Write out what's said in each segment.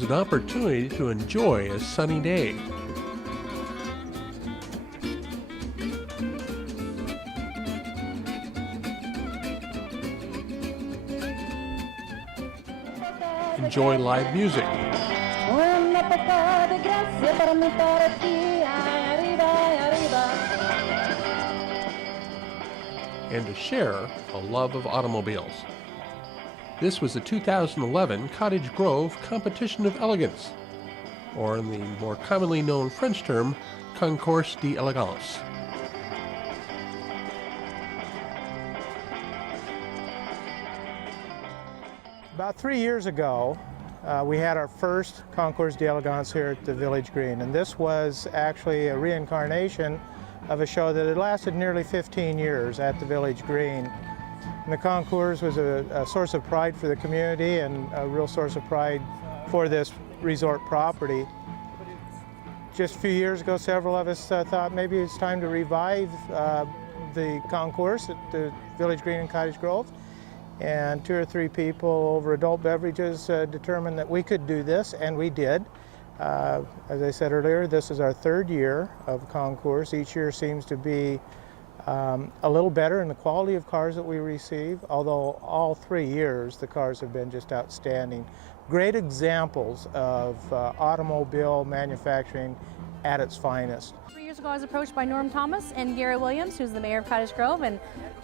gives an opportunity to enjoy a sunny day. Enjoy live music. And to share a love of automobiles. This was the 2011 Cottage Grove Competition of Elegance, or in the more commonly known French term, Concours d'Elegance. About 3 years ago, we had our first Concours d'Elegance here at the Village Green, and this was actually a reincarnation of a show that had lasted nearly 15 years at the Village Green. And the concours was a source of pride for the community and a real source of pride for this resort property. Just a few years ago, several of us thought maybe it's time to revive the concours at the Village Green in Cottage Grove. And 2 or 3 people over adult beverages determined that we could do this, and we did. As I said earlier, this is our 3rd year of concours. Each year seems to be a little better in the quality of cars that we receive, although all 3 years the cars have been just outstanding. Great examples of automobile manufacturing at its finest. 3 years ago I was approached by Norm Thomas and Gary Williams, who's the mayor of Cottage Grove, and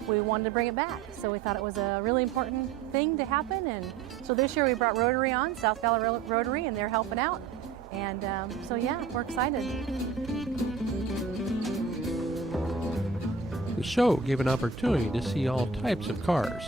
we wanted to bring it back. So we thought it was a really important thing to happen, and so this year we brought Rotary on, South Valley Rotary, and they're helping out. And so yeah, we're excited. The show gave an opportunity to see all types of cars.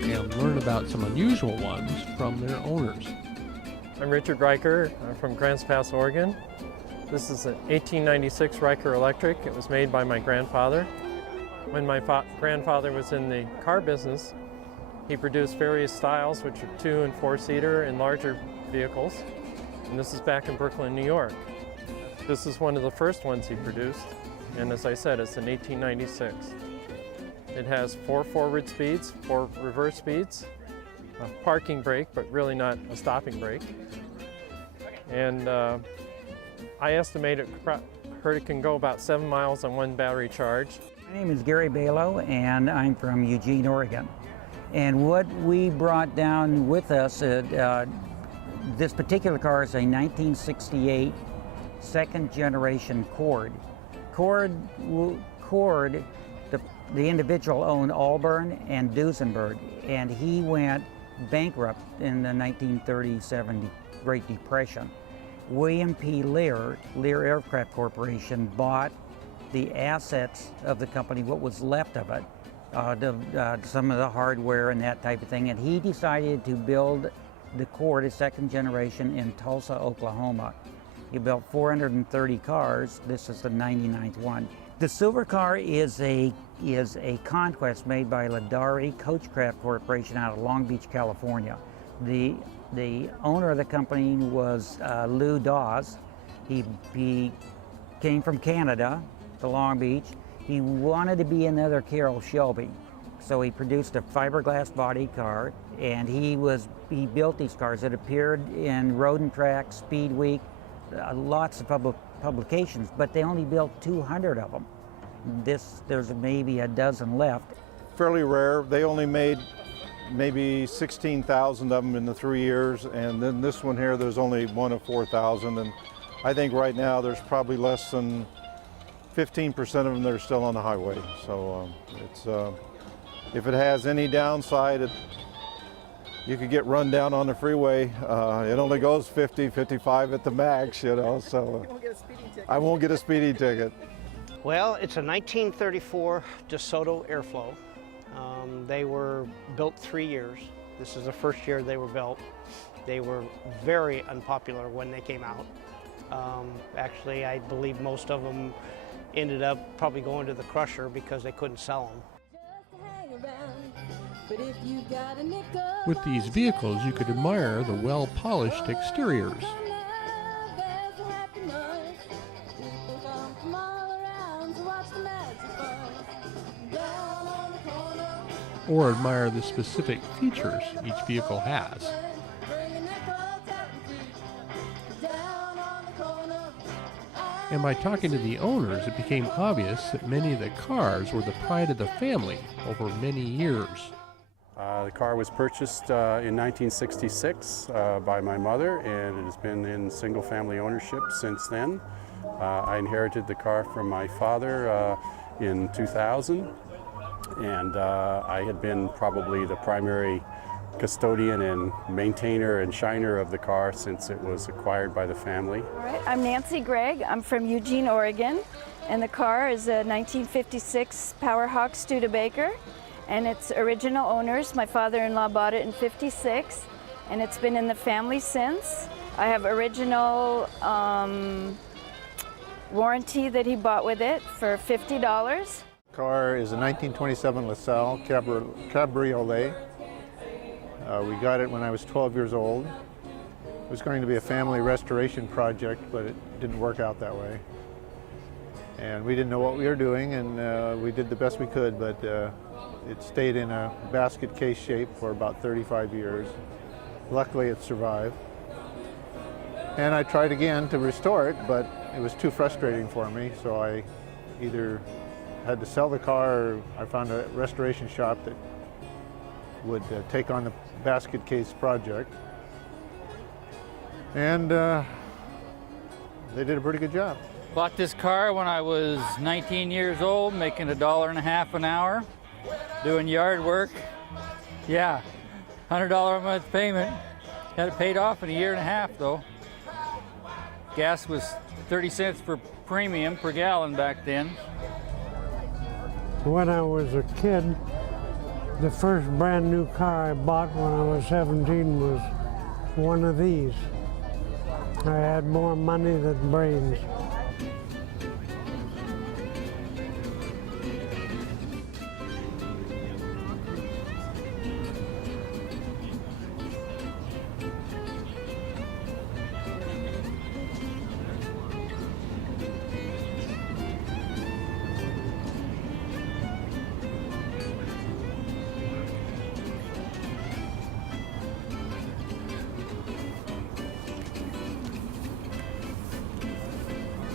And learn about some unusual ones from their owners. I'm Richard Riker from Grants Pass, Oregon. This is an 1896 Riker Electric. It was made by my grandfather. When my grandfather was in the car business, he produced various styles, which are 2- and 4-seater and larger vehicles. And this is back in Brooklyn, New York. This is one of the first ones he produced. And as I said, it's an 1896. It has 4 forward speeds, 4 reverse speeds, a parking brake, but really not a stopping brake. And I estimate it can go about 7 miles on 1 battery charge. My name is Gary Balo, and I'm from Eugene, Oregon. And what we brought down with us, this particular car is a 1968 second generation Cord. Cord, the individual owned Auburn and Duesenberg, and he went bankrupt in the 1937 Great Depression. William P. Lear Aircraft Corporation, bought the assets of the company, what was left of it, some of the hardware and that type of thing, and he decided to build the Cord, a second generation, in Tulsa, Oklahoma. He built 430 cars. This is the 99th one. The silver car is a conquest made by Ladari Coachcraft Corporation out of Long Beach, California. The owner of the company was Lou Dawes. He came from Canada to Long Beach. He wanted to be another Carroll Shelby, so he produced a fiberglass body car, and he built these cars. It appeared in Road and Track, Speed Week, lots of publications, but they only built 200 of them. There's maybe a dozen left. Fairly rare. They only made maybe 16,000 of them in the 3 years, and then this one here, there's only 1 of 4,000, and I think right now there's probably less than 15% of them that are still on the highway. So if it has any downside, you could get run down on the freeway. It only goes 50, 55 at the max, you know, so I won't get a speeding ticket. Well, it's a 1934 DeSoto Airflow. They were built 3 years. This is the first year they were built. They were very unpopular when they came out. Actually, I believe most of them ended up probably going to the crusher because they couldn't sell them. With these vehicles, you could admire the well-polished exteriors, or admire the specific features each vehicle has. And by talking to the owners, it became obvious that many of the cars were the pride of the family over many years. The car was purchased in 1966 by my mother, and it has been in single-family ownership since then. I inherited the car from my father in 2000, and I had been probably the primary custodian and maintainer and shiner of the car since it was acquired by the family. All right, I'm Nancy Gregg. I'm from Eugene, Oregon, and the car is a 1956 Powerhawk Studebaker, and its original owners, my father-in-law bought it in ~56, and it's been in the family since. I have original warranty that he bought with it for $50. The car is a 1927 LaSalle Cabriolet. We got it when I was 12 years old. It was going to be a family restoration project, but it didn't work out that way. And we didn't know what we were doing, and we did the best we could, but it stayed in a basket case shape for about 35 years. Luckily, it survived. And I tried again to restore it, but it was too frustrating for me, so I either had to sell the car or I found a restoration shop that would take on the basket case project. And they did a pretty good job. Bought this car when I was 19 years old, making $1.50 an hour, doing yard work. Yeah, $100 a month payment. Had it paid off in a year and a half though. Gas was 30 cents per premium per gallon back then. When I was a kid, the first brand new car I bought when I was 17 was one of these. I had more money than brains.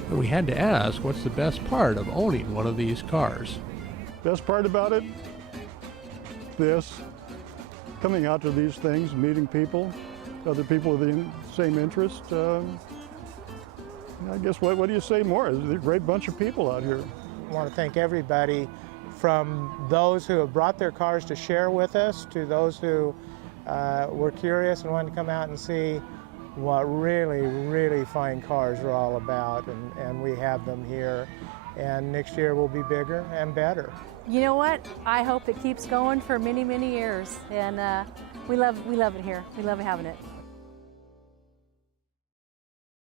And we had to ask, what's the best part of owning one of these cars? Best part about it? This. Coming out to these things, meeting people, other people with the same interest. I guess, what do you say more? There's a great bunch of people out here. I want to thank everybody, from those who have brought their cars to share with us, to those who were curious and wanted to come out and see what really, really fine cars are all about, and we have them here. And next year will be bigger and better. You know what? I hope it keeps going for many, many years, and we love it here. We love having it.